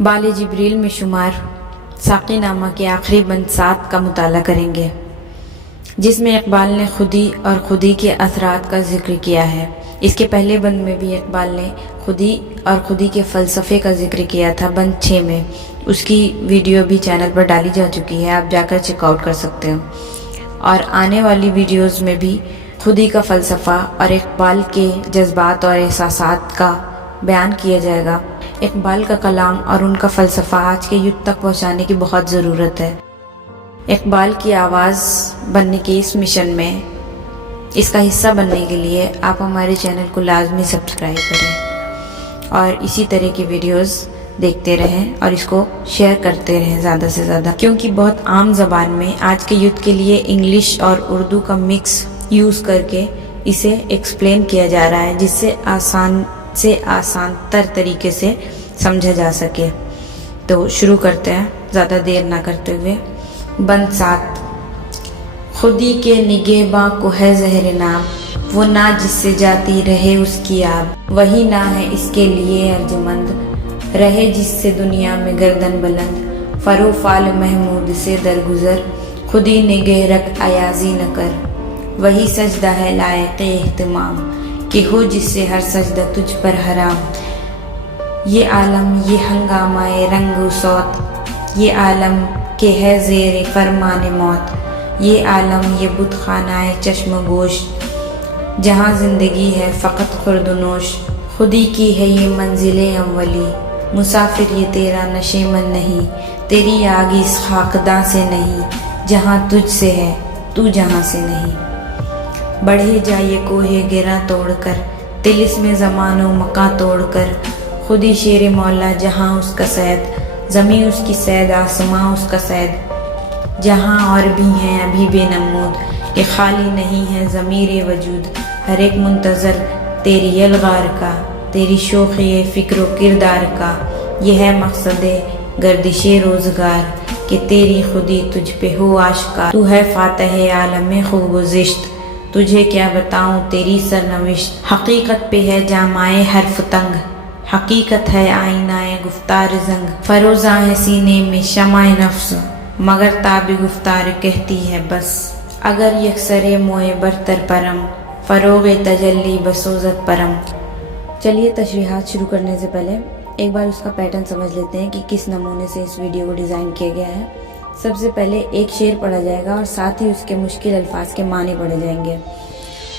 بال جبریل میں شمار ساقی نامہ کے آخری بند 7 کا مطالعہ کریں گے، جس میں اقبال نے خودی اور خودی کے اثرات کا ذکر کیا ہے۔ اس کے پہلے بند میں بھی اقبال نے خودی اور خودی کے فلسفے کا ذکر کیا تھا، بند 6 میں۔ اس کی ویڈیو بھی چینل پر ڈالی جا چکی ہے، آپ جا کر چیک آؤٹ کر سکتے ہو۔ اور آنے والی ویڈیوز میں بھی خودی کا فلسفہ اور اقبال کے جذبات اور احساسات کا بیان کیا جائے گا۔ اقبال کا کلام اور ان کا فلسفہ آج کے یوتھ تک پہنچانے کی بہت ضرورت ہے۔ اقبال کی آواز بننے کے اس مشن میں اس کا حصہ بننے کے لیے آپ ہمارے چینل کو لازمی سبسکرائب کریں اور اسی طرح کی ویڈیوز دیکھتے رہیں اور اس کو شیئر کرتے رہیں زیادہ سے زیادہ، کیونکہ بہت عام زبان میں آج کے یوتھ کے لیے انگلش اور اردو کا مکس یوز کر کے اسے ایکسپلین کیا جا رہا ہے، جس سے آسان تر طریقے سے سمجھا جا سکے۔ تو شروع کرتے ہیں زیادہ دیر نہ کرتے ہوئے۔ بند 7۔ خودی کے نگہباں کو ہے زہر ناب، وہ نا جس سے جاتی رہے اس کی آب، وہی نا ہے اس کے لیے ارجمند، رہے جس سے دنیا میں گردن بلند، فرو فال محمود سے درگزر، خودی نگہ رکھ ایازی نہ کر، وہی سجدہ ہے لائق اہتمام، کہ ہو جس سے ہر سجدہ تجھ پر حرام، یہ عالم یہ ہنگامہ رنگ و صوت، یہ عالم کہ ہے زیر فرمان موت، یہ عالم یہ بت خانہ چشم گوش، جہاں زندگی ہے فقط خورد و نوش، خودی کی ہے یہ منزل اولی، مسافر یہ تیرا نشیمن نہیں، تیری آگ اس خاکداں سے نہیں، جہاں تجھ سے ہے تو جہاں سے نہیں، بڑھے جائے کوہ گراں توڑ کر، طلسم زمان و مکاں توڑ کر، خودی شیر مولا جہاں اس کا صید، زمیں اس کی صید آسماں اس کا صید، جہاں اور بھی ہیں ابھی بے نمود، کہ خالی نہیں ہے ضمیر وجود، ہر ایک منتظر تیری الغار کا، تیری شوخی فکر و کردار کا، یہ ہے مقصد گردش روزگار، کہ تیری خودی تجھ پہ ہو آشکار، تو ہے فاتح عالم خوب و زشت، تجھے کیا بتاؤں تیری سرنوشت، حقیقت پہ ہے جامائے حرف تنگ، حقیقت ہے آئینہ گفتار زنگ، فروزاں ہے سینے میں شمع نفس، مگر تاب گفتار کہتی ہے بس، اگر یکسر موئے برتر پرم، فروغ تجلی بسوزت پرم۔ چلیے تشریحات شروع کرنے سے پہلے ایک بار اس کا پیٹرن سمجھ لیتے ہیں کہ کس نمونے سے اس ویڈیو کو ڈیزائن کیا گیا ہے۔ سب سے پہلے ایک شعر پڑھا جائے گا اور ساتھ ہی اس کے مشکل الفاظ کے معنی پڑھے جائیں گے۔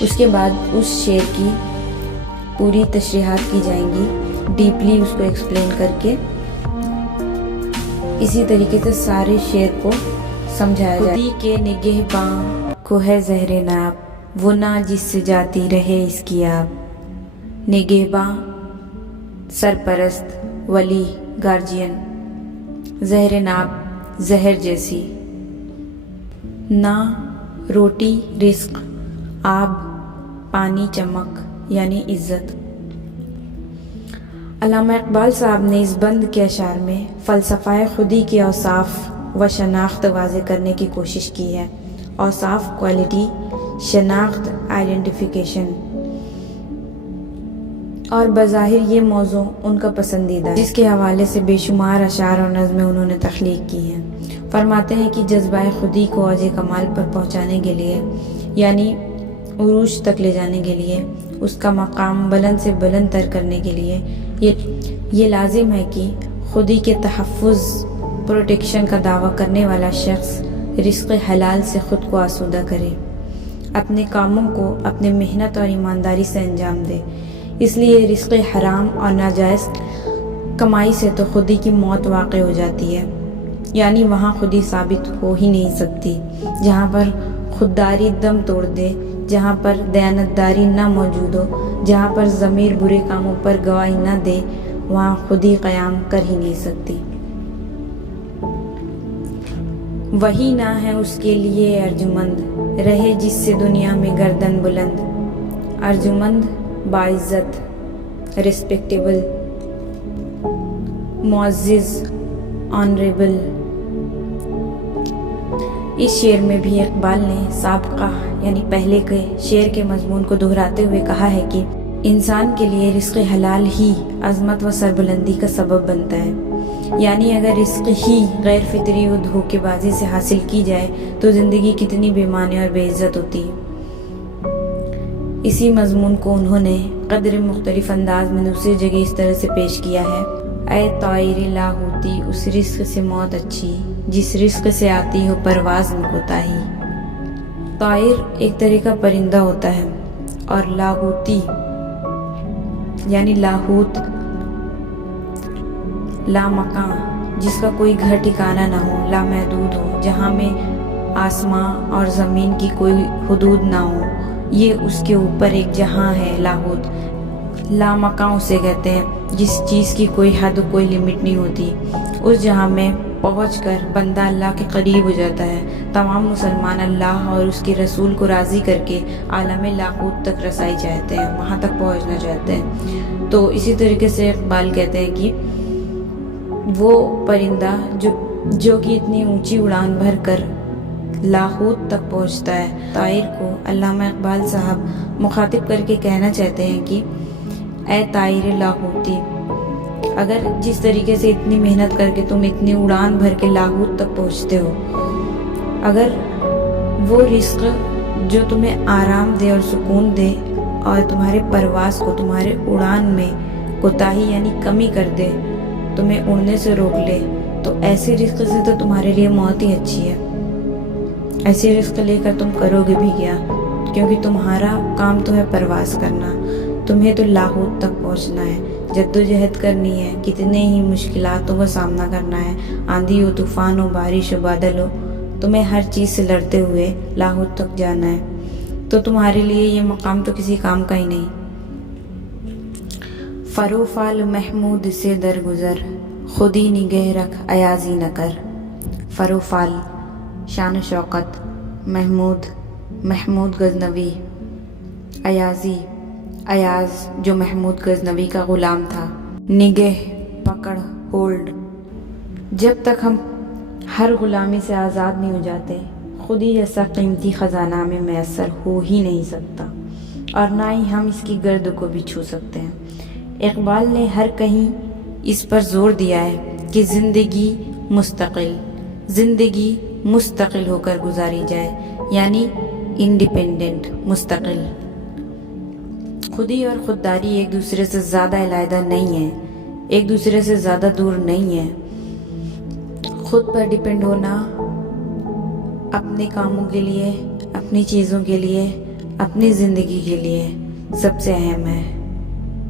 اس کے بعد اس شعر کی پوری تشریحات کی جائیں گی، ڈیپلی اس کو ایکسپلین کر کے، اسی طریقے سے سارے شعر کو سمجھایا جائے۔ خودی کے نگہباں کو ہے زہر ناب، وہ نا جس سے جاتی رہے اس کی آب، نگہباں سرپرست، ولی گارجین، زہر ناب زہر جیسی، نا روٹی رزق، آب پانی چمک یعنی عزت۔ علامہ اقبال صاحب نے اس بند کے اشعار میں فلسفہ خودی کے اوصاف و شناخت واضح کرنے کی کوشش کی ہے۔ اوصاف کوالٹی، شناخت آئیڈینٹیفیکیشن، اور بظاہر یہ موضوع ان کا پسندیدہ ہے، جس کے حوالے سے بے شمار اشعار اور نظمیں انہوں نے تخلیق کی ہیں۔ فرماتے ہیں کہ جذبہ خودی کو اوج کمال پر پہنچانے کے لیے، یعنی عروج تک لے جانے کے لیے، اس کا مقام بلند سے بلند تر کرنے کے لیے یہ لازم ہے کہ خودی کے تحفظ پروٹیکشن کا دعویٰ کرنے والا شخص رزق حلال سے خود کو آسودہ کرے، اپنے کاموں کو اپنے محنت اور ایمانداری سے انجام دے۔ اس لیے رزق حرام اور ناجائز کمائی سے تو خودی کی موت واقع ہو جاتی ہے، یعنی وہاں خودی ثابت ہو ہی نہیں سکتی۔ جہاں پر خودداری دم توڑ دے، جہاں پر دیانتداری نہ موجود ہو، جہاں پر ضمیر برے کاموں پر گواہی نہ دے، وہاں خودی قیام کر ہی نہیں سکتی۔ وہی نہ ہے اس کے لیے ارجمند، رہے جس سے دنیا میں گردن بلند، ارجمند باعزت، ریسپیکٹیبل، معزز، آنریبل۔ اس شعر میں بھی اقبال نے سابقہ یعنی پہلے کے شعر کے مضمون کو دہراتے ہوئے کہا ہے کہ انسان کے لیے رزق حلال ہی عظمت و سربلندی کا سبب بنتا ہے. یعنی اگر رزق ہی غیر فطری و دھوکے بازی سے حاصل کی جائے تو زندگی کتنی بے معنی اور بے عزت ہوتی ہے. اسی مضمون کو انہوں نے قدر مختلف انداز میں دوسری جگہ اس طرح سے پیش کیا ہے: اے طائر لاہوتی، اس رزق سے موت اچھی جس رزق سے آتی ہو پرواز میں کوتاہی. طائر ایک طرح کا پرندہ ہوتا ہے اور لاہوتی یعنی لاہوت لامکاں، جس کا کوئی گھر ٹھکانہ نہ ہو، لامحدود ہو، جہاں میں آسماں اور زمین کی کوئی حدود نہ ہو. یہ اس کے اوپر ایک جہاں ہے. لاہوت لامکاں اسے کہتے ہیں جس چیز کی کوئی حد کوئی لمٹ نہیں ہوتی. اس جہاں میں پہنچ کر بندہ اللہ کے قریب ہو جاتا ہے. تمام مسلمان اللہ اور اس کے رسول کو راضی کر کے عالم لاہوت تک رسائی چاہتے ہیں، وہاں تک پہنچنا چاہتے ہیں. تو اسی طریقے سے اقبال کہتے ہیں کہ وہ پرندہ جو کہ اتنی اونچی اڑان بھر کر لاہوت تک پہنچتا ہے. طائر کو علامہ اقبال صاحب مخاطب کر کے کہنا چاہتے ہیں کہ اے طائر لاہوتی، اگر جس طریقے سے اتنی محنت کر کے تم اتنی اڑان بھر کے لاہوت تک پہنچتے ہو، اگر وہ رزق جو تمہیں آرام دے اور سکون دے اور تمہارے پرواز کو، تمہارے اڑان میں کوتاہی یعنی کمی کر دے، تمہیں اڑنے سے روک لے، تو ایسے رزق سے تو تمہارے لیے موت ہی اچھی ہے. ایسے رزق لے کر تم کرو گے بھی کیا؟ کیونکہ تمہارا کام تو ہے پرواز کرنا، تمہیں تو لاہوت تک پہنچنا ہے، جدوجہد کرنی ہے، کتنے ہی مشکلاتوں کا سامنا کرنا ہے، آندھی ہو، طوفان ہو، بارش ہو، بادل ہو، تمہیں ہر چیز سے لڑتے ہوئے لاہوت تک جانا ہے. تو تمہارے لیے یہ مقام تو کسی کام کا ہی نہیں. فروفال محمود سے درگزر، خودی نگہ رکھ ایازی نہ کر. فروفال شان و شوکت، محمود غزنوی، ایاز جو محمود غزنوی کا غلام تھا. نگہ پکڑ، ہولڈ. جب تک ہم ہر غلامی سے آزاد نہیں ہو جاتے، خودی جیسا قیمتی خزانہ ہمیں میسر ہو ہی نہیں سکتا، اور نہ ہی ہم اس کی گرد کو بھی چھو سکتے ہیں. اقبال نے ہر کہیں اس پر زور دیا ہے کہ زندگی مستقل ہو کر گزاری جائے، یعنی انڈیپینڈنٹ، مستقل. خودی اور خودداری ایک دوسرے سے زیادہ علیحدہ نہیں ہے، ایک دوسرے سے زیادہ دور نہیں ہے. خود پر ڈیپینڈ ہونا اپنے کاموں کے لیے، اپنی چیزوں کے لیے، اپنی زندگی کے لیے سب سے اہم ہے،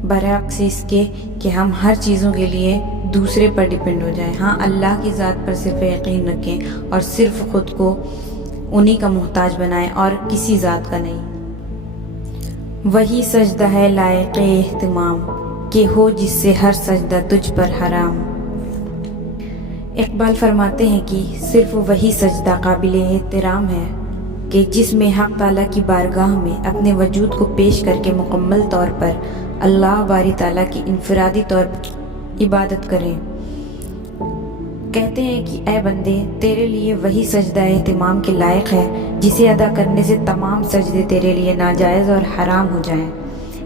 برعکس اس کے کہ ہم ہر چیزوں کے لیے دوسرے پر ڈیپینڈ ہو جائیں. ہاں، اللہ کی ذات پر صرف یقین رکھیں اور صرف خود کو انہی کا محتاج بنائیں اور کسی ذات کا نہیں. وہی سجدہ ہے لائق اہتمام کہ ہو جس سے ہر سجدہ تجھ پر حرام. اقبال فرماتے ہیں کہ صرف وہی سجدہ قابل احترام ہے کہ جس میں حق تعالیٰ کی بارگاہ میں اپنے وجود کو پیش کر کے مکمل طور پر اللہ باری تعالیٰ کی انفرادی طور پر عبادت کریں. کہتے ہیں کہ اے بندے، تیرے لیے وہی سجدہ اہتمام کے لائق ہے جسے ادا کرنے سے تمام سجدے تیرے لیے ناجائز اور حرام ہو جائیں.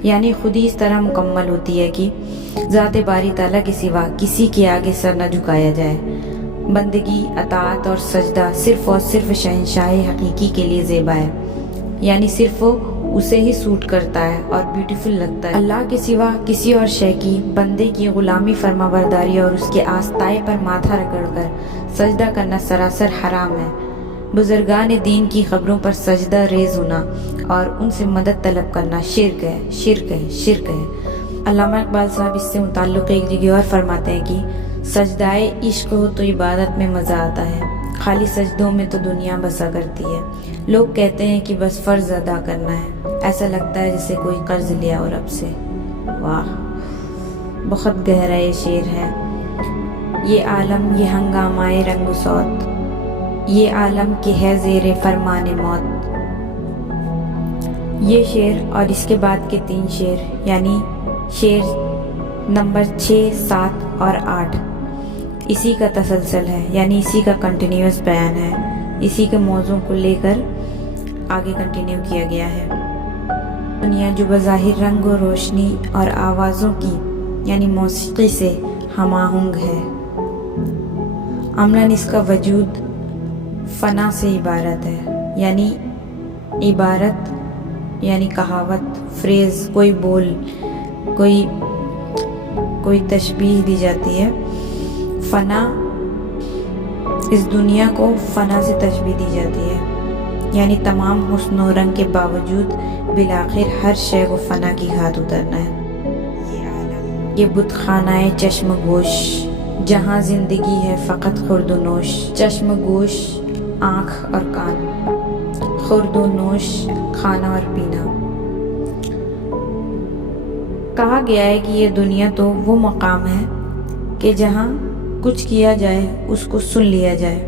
یعنی خودی اس طرح مکمل ہوتی ہے کہ ذات باری تعالیٰ کے سوا کسی کے آگے سر نہ جھکایا جائے. بندگی، اطاعت اور سجدہ صرف اور صرف شہنشاہ حقیقی کے لیے زیبا ہے، یعنی صرف اسے ہی سوٹ کرتا ہے اور بیوٹیفل لگتا ہے. اللہ کے سوا کسی اور شے کی، بندے کی غلامی، فرما برداری اور اس کے آستائے پر ماتھا رگڑ کر سجدہ کرنا سراسر حرام ہے. بزرگان دین کی خبروں پر سجدہ ریز ہونا اور ان سے مدد طلب کرنا شرک ہے. علامہ اقبال صاحب اس سے متعلق ایک جگہ اور فرماتے ہیں کہ سجدائے عشق ہو تو عبادت میں مزہ آتا ہے، خالی سجدوں میں تو دنیا بسا کرتی ہے. لوگ کہتے ہیں کہ بس فرض ادا کرنا ہے، ایسا لگتا ہے جیسے کوئی قرض لیا ہو رب سے. واہ، بہت گہرا یہ شعر ہے. یہ عالم، یہ ہنگامائے رنگ و صوت، یہ عالم کے ہے زیر فرمان موت. یہ شعر اور اس کے بعد کے 3 شعر، یعنی شعر نمبر 6، 7 اور 8 اسی کا تسلسل ہے، یعنی اسی کا کنٹینیوس بیان ہے. اسی کے موضوع کو لے کر آگے کنٹینیو کیا گیا ہے. دنیا جو بظاہر رنگ و روشنی اور آوازوں کی یعنی موسیقی سے ہم آہنگ ہے، عملاً اس کا وجود فنا سے عبارت ہے، یعنی عبارت یعنی کہاوت، فریز، کوئی بول، کوئی تشبیہ دی جاتی ہے۔ فنا، اس دنیا کو فنا سے تشبیہ دی جاتی ہے، یعنی تمام حسن و رنگ کے باوجود بالآخر ہر شے کو فنا کی گھاٹ اترنا ہے۔ یہ عالم، یہ بت خانہ چشم گوش، جہاں زندگی ہے فقط خورد و نوش۔ چشم گوش آنکھ اور کان، خورد و نوش کھانا اور پینا۔ کہا گیا ہے کہ یہ دنیا تو وہ مقام ہے کہ جہاں کچھ کیا جائے اس کو سن لیا جائے،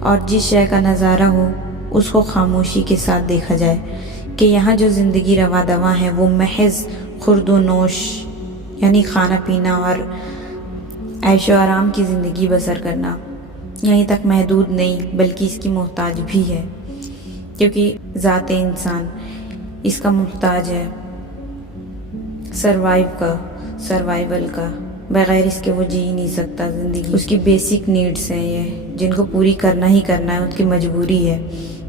اور جس شے کا نظارہ ہو اس کو خاموشی کے ساتھ دیکھا جائے، کہ یہاں جو زندگی رواں دواں ہے وہ محض خورد و نوش یعنی کھانا پینا اور عیش و آرام کی زندگی بسر کرنا یہیں تک محدود نہیں، بلکہ اس کی محتاج بھی ہے، کیونکہ ذات انسان اس کا محتاج ہے، سروائیول کا، بغیر اس کے وہ جی ہی نہیں سکتا زندگی۔ اس کی بیسک نیڈز ہیں یہ، جن کو پوری کرنا ہی کرنا ہے، اس کی مجبوری ہے،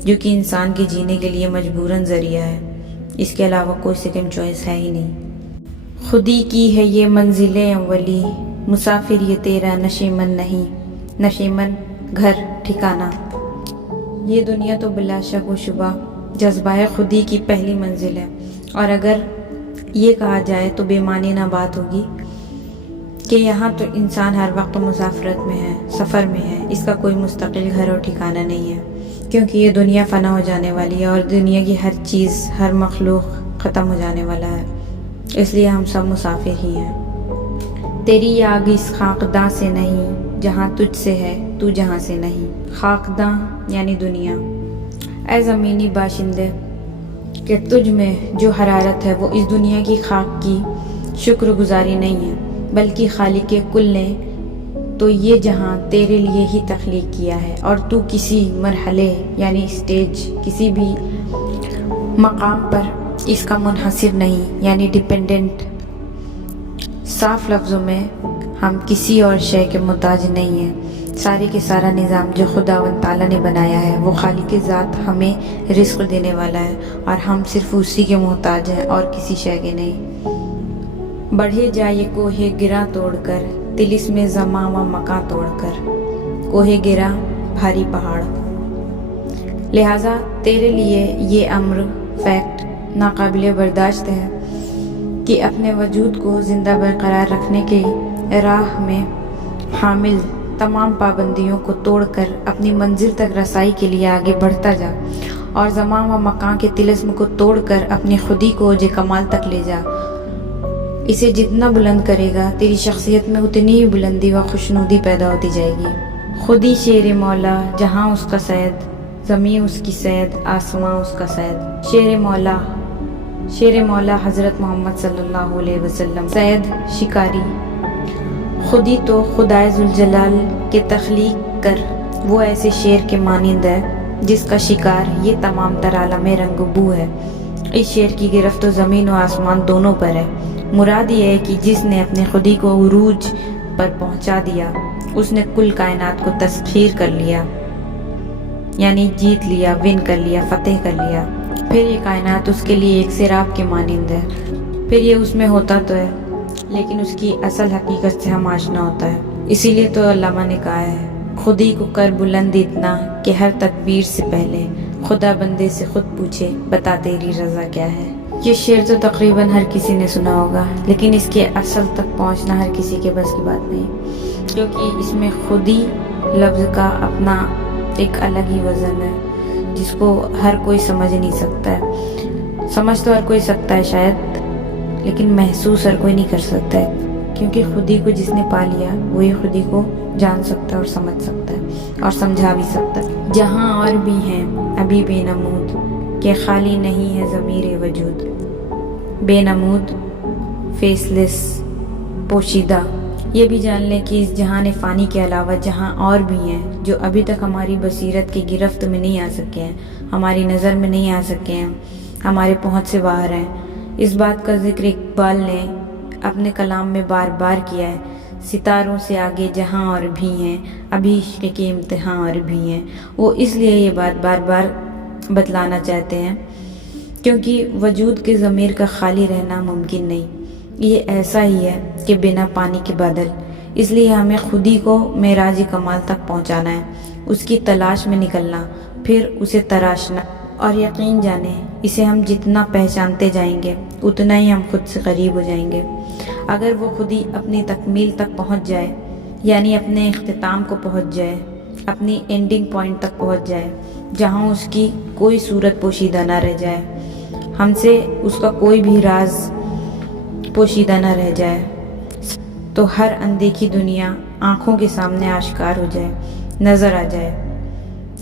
جو کہ انسان کے جینے کے لیے مجبوراً ذریعہ ہے، اس کے علاوہ کوئی سیکنڈ چوائس ہے ہی نہیں۔ خودی کی ہے یہ منزل اولی، مسافر یہ تیرا نشیمن نہیں، نشیمن گھر ٹھکانہ۔ یہ دنیا تو بلا شک و شبہ جذبہ خودی کی پہلی منزل ہے، اور اگر یہ کہا جائے تو بے معنی نہ بات ہوگی کہ یہاں تو انسان ہر وقت مسافرت میں ہے، سفر میں ہے، اس کا کوئی مستقل گھر اور ٹھکانہ نہیں ہے، کیونکہ یہ دنیا فنا ہو جانے والی ہے اور دنیا کی ہر چیز، ہر مخلوق ختم ہو جانے والا ہے، اس لیے ہم سب مسافر ہی ہیں۔ تیری یاد اس خاکداں سے نہیں، جہاں تجھ سے ہے تو جہاں سے نہیں۔ خاکداں یعنی دنیا۔ اے زمینی باشندے، کہ تجھ میں جو حرارت ہے وہ اس دنیا کی خاک کی شکر گزاری نہیں ہے، بلکہ خالق کل نے تو یہ جہاں تیرے لیے ہی تخلیق کیا ہے، اور تو کسی مرحلے یعنی اسٹیج، کسی بھی مقام پر اس کا منحصر نہیں یعنی ڈیپینڈنٹ۔ صاف لفظوں میں ہم کسی اور شے کے محتاج نہیں ہیں، سارے کے سارا نظام جو خداوند تعالیٰ نے بنایا ہے وہ خالق ذات ہمیں رزق دینے والا ہے، اور ہم صرف اسی کے محتاج ہیں اور کسی شے کے نہیں۔ بڑھے جائے کوہ گراں توڑ کر، تلس میں زماں و مکاں توڑ کر۔ کوہ گراں بھاری پہاڑ، لہٰذا تیرے لیے یہ امر فیکٹ ناقابل برداشت ہے کہ اپنے وجود کو زندہ برقرار رکھنے کی راہ میں حامل تمام پابندیوں کو توڑ کر اپنی منزل تک رسائی کے لیے آگے بڑھتا جا، اور زمان و مکان کے طلسم کو توڑ کر اپنی خودی کو اوج کمال تک لے جا۔ اسے جتنا بلند کرے گا تیری شخصیت میں اتنی ہی بلندی و خوشنودی پیدا ہوتی جائے گی۔ خودی شیر مولا، جہاں اس کا سید، زمین اس کی سید، آسماں اس کا سید۔ شیر مولا حضرت محمد صلی اللہ علیہ وسلم، سید شکاری۔ خودی تو خدائے ذوالجلال کے تخلیق کر وہ ایسے شیر کے مانند ہے جس کا شکار یہ تمام تر عالم رنگ و بو ہے۔ اس شیر کی گرفت تو زمین و آسمان دونوں پر ہے۔ مراد یہ ہے کہ جس نے اپنے خودی کو عروج پر پہنچا دیا، اس نے کل کائنات کو تسخیر کر لیا، یعنی جیت لیا، ون کر لیا، فتح کر لیا۔ پھر یہ کائنات اس کے لیے ایک سیراب کے مانند ہے، پھر یہ اس میں ہوتا تو ہے لیکن اس کی اصل حقیقت سے ہم آشنا ہوتا ہے۔ اسی لیے تو علامہ نے کہا ہے، خودی کو کر بلند اتنا کہ ہر تدبیر سے پہلے خدا بندے سے خود پوچھے، بتا تیری رضا کیا ہے۔ یہ شعر تو تقریباً ہر کسی نے سنا ہوگا، لیکن اس کے اصل تک پہنچنا ہر کسی کے بس کی بات نہیں، کیونکہ اس میں خودی لفظ کا اپنا ایک الگ ہی وزن ہے جس کو ہر کوئی سمجھ نہیں سکتا ہے۔ سمجھ تو ہر کوئی سکتا ہے شاید، لیکن محسوس ہر کوئی نہیں کر سکتا ہے، کیونکہ خودی کو جس نے پا لیا وہی خودی کو جان سکتا ہے اور سمجھ سکتا ہے اور سمجھا بھی سکتا ہے۔ جہاں اور بھی ہیں ابھی بے نمود، کہ خالی نہیں ہے ضمیر وجود۔ بے نمود، فیس لیس، پوشیدہ۔ یہ بھی جان لیں کہ اس جہان فانی کے علاوہ جہاں اور بھی ہیں جو ابھی تک ہماری بصیرت کی گرفت میں نہیں آ سکے ہیں، ہماری نظر میں نہیں آ سکے ہیں، ہمارے پہنچ سے باہر ہیں، اس بات کا ذکر اقبال نے اپنے کلام میں بار بار کیا ہے، ستاروں سے آگے جہاں اور بھی ہیں، ابھی عشق کے امتحان اور بھی ہیں۔ وہ اس لیے یہ بات بار بار بتلانا چاہتے ہیں کیونکہ وجود کے ضمیر کا خالی رہنا ممکن نہیں، یہ ایسا ہی ہے کہ بنا پانی کے بادل۔ اس لیے ہمیں خود ہی کو معراج کمال تک پہنچانا ہے، اس کی تلاش میں نکلنا، پھر اسے تراشنا، اور یقین جانیں اسے ہم جتنا پہچانتے جائیں گے اتنا ہی ہم خود سے قریب ہو جائیں گے۔ اگر وہ خود ہی اپنی تکمیل تک پہنچ جائے، یعنی اپنے اختتام کو پہنچ جائے، اپنی اینڈنگ پوائنٹ تک پہنچ جائے جہاں اس کی کوئی صورت پوشیدہ نہ رہ جائے، ہم سے اس کا کوئی بھی راز پوشیدہ نہ رہ جائے، تو ہر اندیکھی دنیا آنکھوں کے سامنے آشکار ہو جائے، نظر آ جائے۔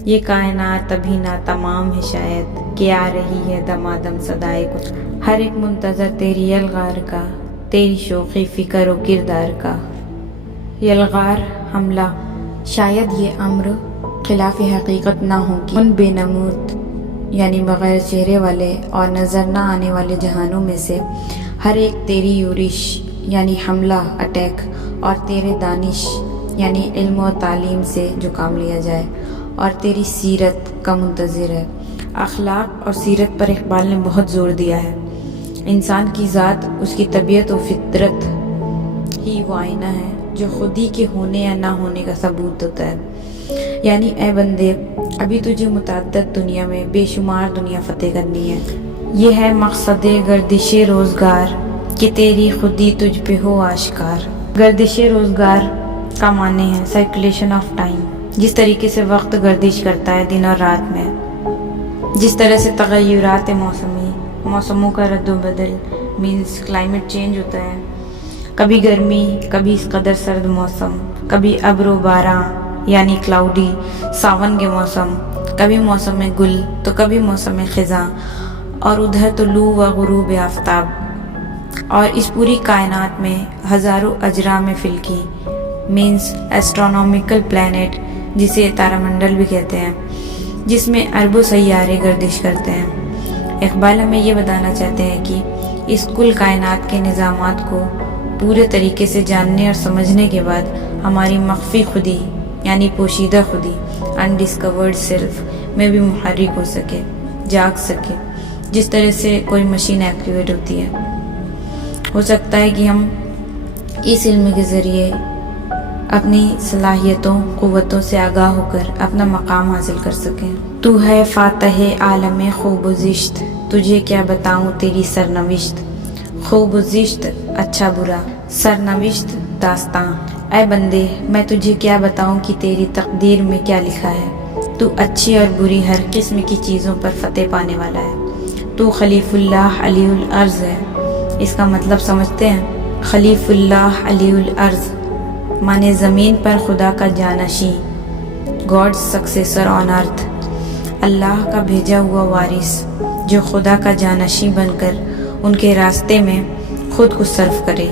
یہ کائنات ابھی نا تمام ہے شاید کہ آ رہی ہے دمادم صدائے کچھ، ہر ایک منتظر تیری یلغار کا، تیری شوخی فکر و کردار کا۔ یلغار حملہ، شاید یہ امر خلاف حقیقت نہ ہو کہ ان بے نمود یعنی بغیر چہرے والے اور نظر نہ آنے والے جہانوں میں سے ہر ایک تیری یورش یعنی حملہ اٹیک اور تیرے دانش یعنی علم و تعلیم سے جو کام لیا جائے اور تیری سیرت کا منتظر ہے۔ اخلاق اور سیرت پر اقبال نے بہت زور دیا ہے۔ انسان کی ذات، اس کی طبیعت و فطرت ہی وہ آئینہ ہے جو خود ہی کے ہونے یا نہ ہونے کا ثبوت ہوتا ہے۔ یعنی اے بندے، ابھی تجھے متعدد دنیا میں بے شمار دنیا فتح کرنی ہے۔ یہ ہے مقصد گردش روزگار کہ تیری خودی تجھ پہ ہو آشکار۔ گردش روزگار کا معنی ہے سرکولیشن آف ٹائم، جس طریقے سے وقت گردش کرتا ہے دن اور رات میں، جس طرح سے تغیرات موسموں کا رد و بدل مینس کلائمیٹ چینج ہوتا ہے، کبھی گرمی، کبھی اس قدر سرد موسم، کبھی ابر و باران یعنی کلاؤڈی ساون کے موسم، کبھی موسم گل تو کبھی موسم خزاں، اور ادھر طلوع و غروب آفتاب۔ اور اس پوری کائنات میں ہزاروں اجرام فلکی مینس ایسٹرونومیکل پلانٹ جسے تارا منڈل بھی کہتے ہیں، جس میں اربوں سیارے گردش کرتے ہیں۔ اقبال ہمیں یہ بتانا چاہتے ہیں کہ اس کل کائنات کے نظامات کو پورے طریقے سے جاننے اور سمجھنے کے بعد ہماری مخفی خودی یعنی پوشیدہ خودی انڈسکورڈ سیلف میں بھی محرک ہو سکے، جاگ سکے، جس طرح سے کوئی مشین ایکٹیویٹ ہوتی ہے۔ ہو سکتا ہے کہ ہم اس علم کے ذریعے اپنی صلاحیتوں، قوتوں سے آگاہ ہو کر اپنا مقام حاصل کر سکیں۔ تو ہے فاتح عالم خوب و زشت، تجھے کیا بتاؤں تیری سرنوشت۔ خوب و زشت اچھا برا، سرنوشت داستاں۔ اے بندے، میں تجھے کیا بتاؤں کہ تیری تقدیر میں کیا لکھا ہے۔ تو اچھی اور بری ہر قسم کی چیزوں پر فتح پانے والا ہے۔ تو خلیف اللہ علی الارض ہے۔ اس کا مطلب سمجھتے ہیں؟ خلیف اللہ علی الارض مانے زمین پر خدا کا جانشین، گاڈ سکسیسر آن ارتھ، اللہ کا بھیجا ہوا وارث جو خدا کا جانشین بن کر ان کے راستے میں خود کو صرف کرے،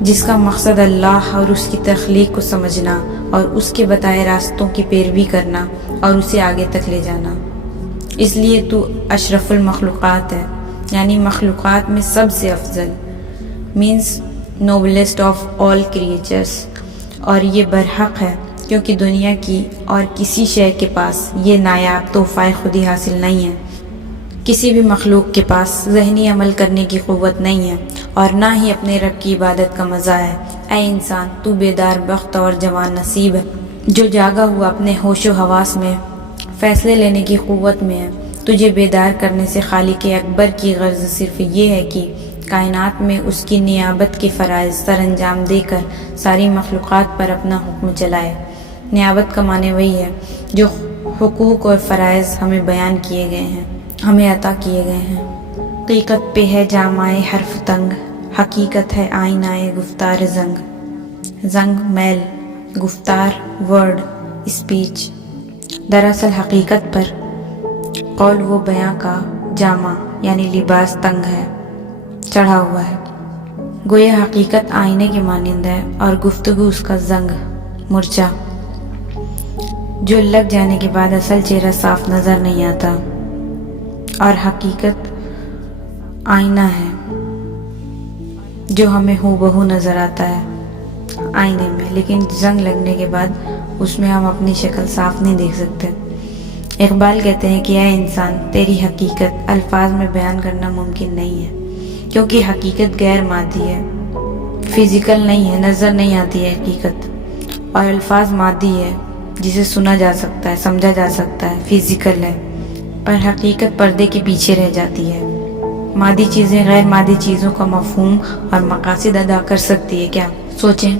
جس کا مقصد اللہ اور اس کی تخلیق کو سمجھنا اور اس کے بتائے راستوں کی پیروی کرنا اور اسے آگے تک لے جانا۔ اس لیے تو اشرف المخلوقات ہے، یعنی مخلوقات میں سب سے افضل، مینس نوبلسٹ آف آل کریچرز۔ اور یہ برحق ہے کیونکہ دنیا کی اور کسی شے کے پاس یہ نایاب تحفہ خودی حاصل نہیں ہے۔ کسی بھی مخلوق کے پاس ذہنی عمل کرنے کی قوت نہیں ہے اور نہ ہی اپنے رب کی عبادت کا مزہ ہے۔ اے انسان، تو بیدار بخت اور جوان نصیب ہے جو جاگا ہوا اپنے ہوش و حواس میں فیصلے لینے کی قوت میں ہے۔ تجھے بیدار کرنے سے خالق اکبر کی غرض صرف یہ ہے کہ کائنات میں اس کی نیابت کے فرائض سر انجام دے کر ساری مخلوقات پر اپنا حکم چلائے۔ نیابت کا معنی وہی ہے جو حقوق اور فرائض ہمیں بیان کیے گئے ہیں، ہمیں عطا کیے گئے ہیں۔ حقیقت پہ ہے جامائے حرف تنگ، حقیقت ہے آئینہ گفتار زنگ۔ زنگ میل، گفتار ورڈ اسپیچ۔ دراصل حقیقت پر قول و بیاں کا جامہ یعنی لباس تنگ ہے، چڑھا ہوا ہے، گویا حقیقت آئینے کے مانند ہے اور گفتگو اس کا زنگ، مرچا، جو لگ جانے کے بعد اصل چہرہ صاف نظر نہیں آتا، اور حقیقت آئینہ ہے جو ہمیں ہو بہو نظر آتا ہے آئینے میں، لیکن زنگ لگنے کے بعد اس میں ہم اپنی شکل صاف نہیں دیکھ سکتے۔ اقبال کہتے ہیں کہ اے انسان، تیری حقیقت الفاظ میں بیان کرنا ممکن نہیں ہے، کیونکہ حقیقت غیر مادی ہے، فزیکل نہیں ہے، نظر نہیں آتی ہے حقیقت، اور الفاظ مادی ہے جسے سنا جا سکتا ہے، سمجھا جا سکتا ہے، فزیکل ہے، پر حقیقت پردے کے پیچھے رہ جاتی ہے۔ مادی چیزیں غیر مادی چیزوں کا مفہوم اور مقاصد ادا کر سکتی ہے کیا؟ سوچیں،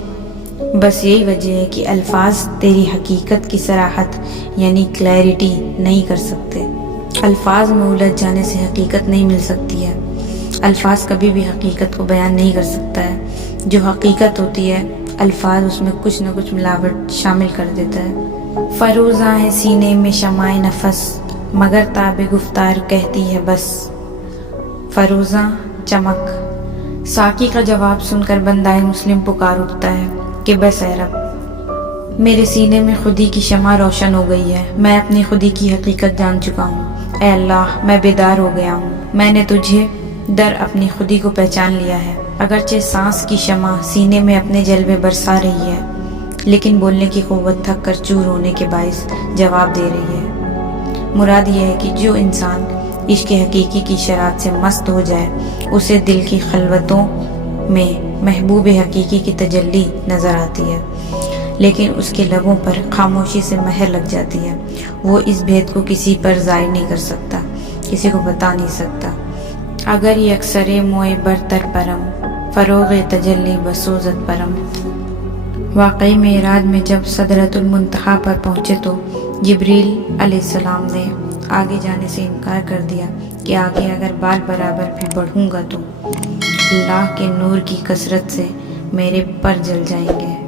بس یہی وجہ ہے کہ الفاظ تیری حقیقت کی صراحت یعنی کلیئرٹی نہیں کر سکتے۔ الفاظ میں الجھ جانے سے حقیقت نہیں مل سکتی ہے۔ الفاظ کبھی بھی حقیقت کو بیان نہیں کر سکتا ہے۔ جو حقیقت ہوتی ہے، الفاظ اس میں کچھ نہ کچھ ملاوٹ شامل کر دیتا ہے۔ فروزاں ہے سینے میں شمع نفس، مگر تاب گفتار کہتی ہے بس۔ فروزاں چمک، ساقی کا جواب سن کر بندہ مسلم پکار اٹھتا ہے کہ بس اے رب، میرے سینے میں خودی کی شمع روشن ہو گئی ہے، میں اپنی خودی کی حقیقت جان چکا ہوں۔ اے اللہ، میں بیدار ہو گیا ہوں، میں نے تجھے در اپنی خودی کو پہچان لیا ہے۔ اگرچہ سانس کی شمع سینے میں اپنے جلوے برسا رہی ہے، لیکن بولنے کی قوت تھک کر چور ہونے کے باعث جواب دے رہی ہے۔ مراد یہ ہے کہ جو انسان عشق حقیقی کی شرارت سے مست ہو جائے، اسے دل کی خلوتوں میں محبوب حقیقی کی تجلی نظر آتی ہے، لیکن اس کے لبوں پر خاموشی سے مہر لگ جاتی ہے۔ وہ اس بھید کو کسی پر ظاہر نہیں کر سکتا، کسی کو بتا نہیں سکتا۔ اگر یہ اکثر موئے برتر پرم، فروغ تجلی بسوزت پرم۔ واقعی معراج میں جب سدرۃ المنتہا پر پہنچے تو جبریل علیہ السلام نے آگے جانے سے انکار کر دیا کہ آگے اگر بال برابر بھی بڑھوں گا تو اللہ کے نور کی کثرت سے میرے پر جل جائیں گے۔